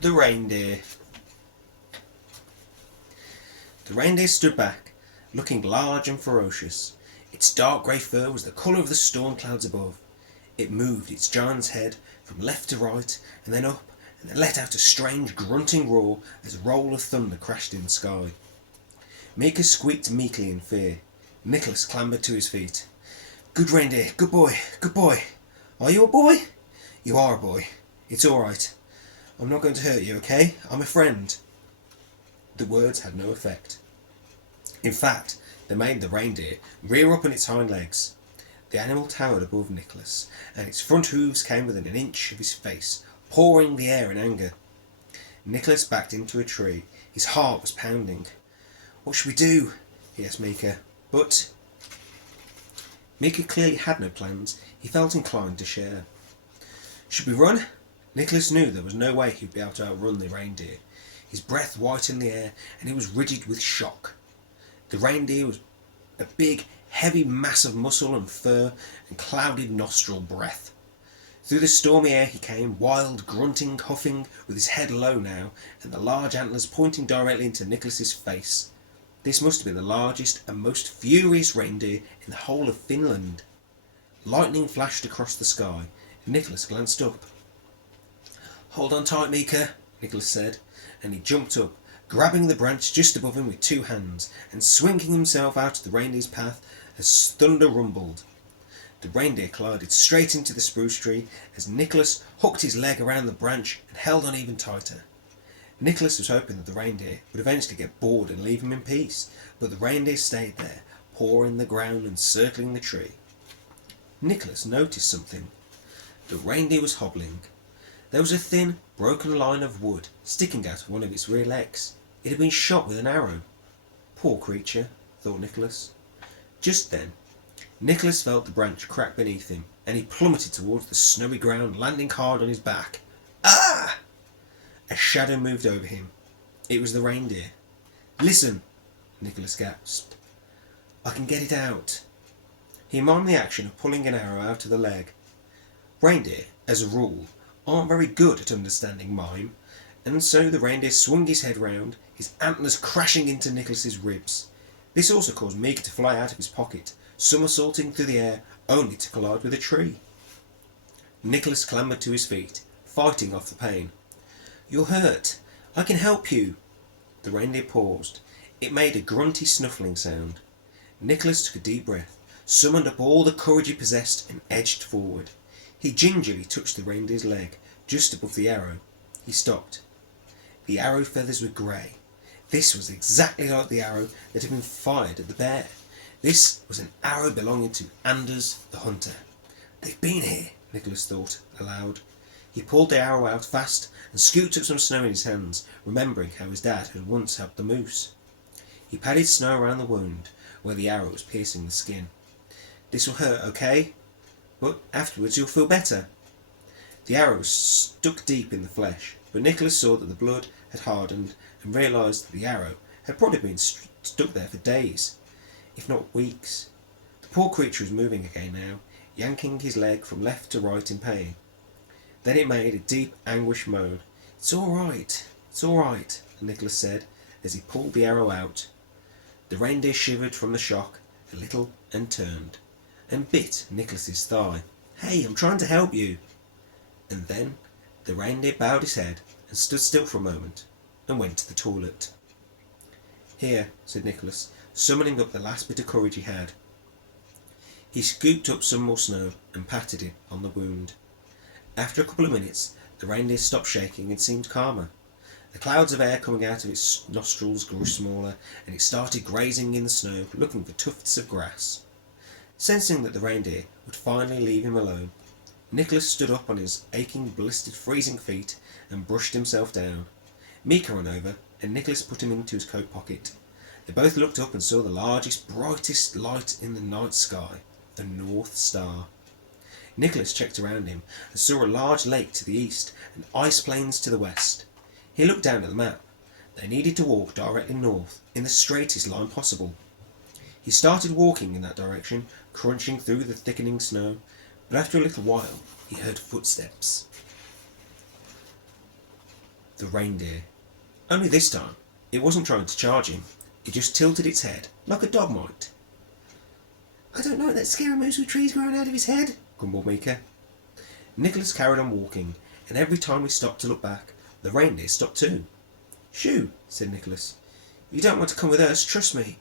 The Reindeer. The reindeer stood back, looking large and ferocious. Its dark grey fur was the colour of the storm clouds above. It moved its giant's head from left to right, and then up, and then let out a strange grunting roar as a roll of thunder crashed in the sky. Meeker squeaked meekly in fear. Nicholas clambered to his feet. "Good reindeer, good boy, good boy. Are you a boy? You are a boy. It's all right. I'm not going to hurt you, okay? I'm a friend." The words had no effect. In fact, they made the reindeer rear up on its hind legs. The animal towered above Nicholas, and its front hooves came within an inch of his face, pawing the air in anger. Nicholas backed into a tree. His heart was pounding. "What should we do?" he asked Meeker. But Meeker clearly had no plans. He felt inclined to share. Should we run? Nicholas knew there was no way he would be able to outrun the reindeer. His breath whitened the air, and he was rigid with shock. The reindeer was a big, heavy mass of muscle and fur and clouded nostril breath. Through the stormy air he came, wild, grunting, huffing, with his head low now, and the large antlers pointing directly into Nicholas's face. This must have been the largest and most furious reindeer in the whole of Finland. Lightning flashed across the sky, and Nicholas glanced up. "Hold on tight, Meeker," Nicholas said, and he jumped up, grabbing the branch just above him with two hands, and swinging himself out of the reindeer's path as thunder rumbled. The reindeer collided straight into the spruce tree as Nicholas hooked his leg around the branch and held on even tighter. Nicholas was hoping that the reindeer would eventually get bored and leave him in peace, but the reindeer stayed there, pawing the ground and circling the tree. Nicholas noticed something. The reindeer was hobbling. There was a thin, broken line of wood sticking out of one of its rear legs. It had been shot with an arrow. Poor creature, thought Nicholas. Just then, Nicholas felt the branch crack beneath him, and he plummeted towards the snowy ground, landing hard on his back. Ah! A shadow moved over him. It was the reindeer. "Listen," Nicholas gasped. "I can get it out." He mimed the action of pulling an arrow out of the leg. Reindeer, as a rule, aren't very good at understanding mime, and so the reindeer swung his head round, his antlers crashing into Nicholas's ribs. This also caused Meeker to fly out of his pocket, somersaulting through the air, only to collide with a tree. Nicholas clambered to his feet, fighting off the pain. "You're hurt. I can help you." The reindeer paused. It made a grunty snuffling sound. Nicholas took a deep breath, summoned up all the courage he possessed, and edged forward. He gingerly touched the reindeer's leg, just above the arrow. He stopped. The arrow feathers were grey. This was exactly like the arrow that had been fired at the bear. This was an arrow belonging to Anders the hunter. "They've been here," Nicholas thought aloud. He pulled the arrow out fast and scooped up some snow in his hands, remembering how his dad had once helped the moose. He patted snow around the wound where the arrow was piercing the skin. "This will hurt, okay? But afterwards you'll feel better." The arrow stuck deep in the flesh, but Nicholas saw that the blood had hardened and realised that the arrow had probably been stuck there for days, if not weeks. The poor creature was moving again now, yanking his leg from left to right in pain. Then it made a deep, anguished moan. It's all right," Nicholas said as he pulled the arrow out. The reindeer shivered from the shock a little and turned, and bit Nicholas's thigh. "Hey, I'm trying to help you." And then the reindeer bowed his head and stood still for a moment and went to the toilet. "Here," said Nicholas, summoning up the last bit of courage he had. He scooped up some more snow and patted it on the wound. After a couple of minutes, the reindeer stopped shaking and seemed calmer. The clouds of air coming out of its nostrils grew smaller, and it started grazing in the snow, looking for tufts of grass. Sensing that the reindeer would finally leave him alone, Nicholas stood up on his aching, blistered, freezing feet and brushed himself down. Meeker ran over, and Nicholas put him into his coat pocket. They both looked up and saw the largest, brightest light in the night sky, the North Star. Nicholas checked around him and saw a large lake to the east and ice plains to the west. He looked down at the map. They needed to walk directly north, in the straightest line possible. He started walking in that direction, crunching through the thickening snow, but after a little while he heard footsteps. the reindeer. Only this time, it wasn't trying to charge him. It just tilted its head, like a dog might. "I don't like that scary moose with trees growing out of his head," grumbled Meeker. Nicholas carried on walking, and every time we stopped to look back, the reindeer stopped too. "Shoo," said Nicholas. "You don't want to come with us, trust me.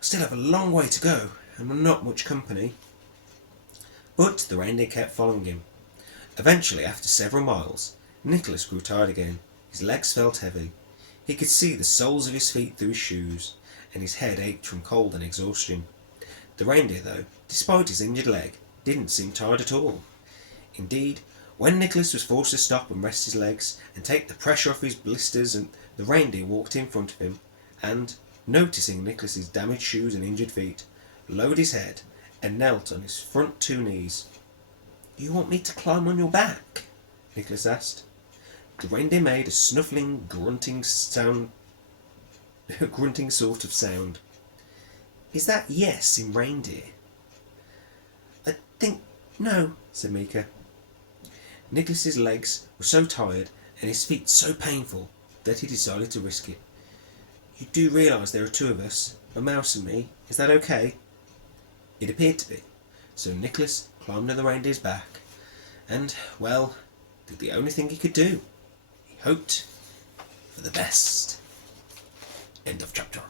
I still have a long way to go, and we're not much company." But the reindeer kept following him. Eventually, after several miles, Nicholas grew tired again. His legs felt heavy. He could see the soles of his feet through his shoes, and his head ached from cold and exhaustion. The reindeer, though, despite his injured leg, didn't seem tired at all. Indeed, when Nicholas was forced to stop and rest his legs and take the pressure off his blisters, and the reindeer walked in front of him, and, noticing Nicholas's damaged shoes and injured feet, lowered his head and knelt on his front 2 knees. "You want me to climb on your back?" Nicholas asked. The reindeer made a snuffling, grunting sound, grunting sort of sound. "Is that yes in reindeer?" "I think no," said Meeker. Nicholas's legs were so tired and his feet so painful that he decided to risk it. "You do realise there are 2 of us, a mouse and me, is that okay?" It appeared to be, so Nicholas climbed on the reindeer's back and, well, did the only thing he could do. He hoped for the best. End of chapter.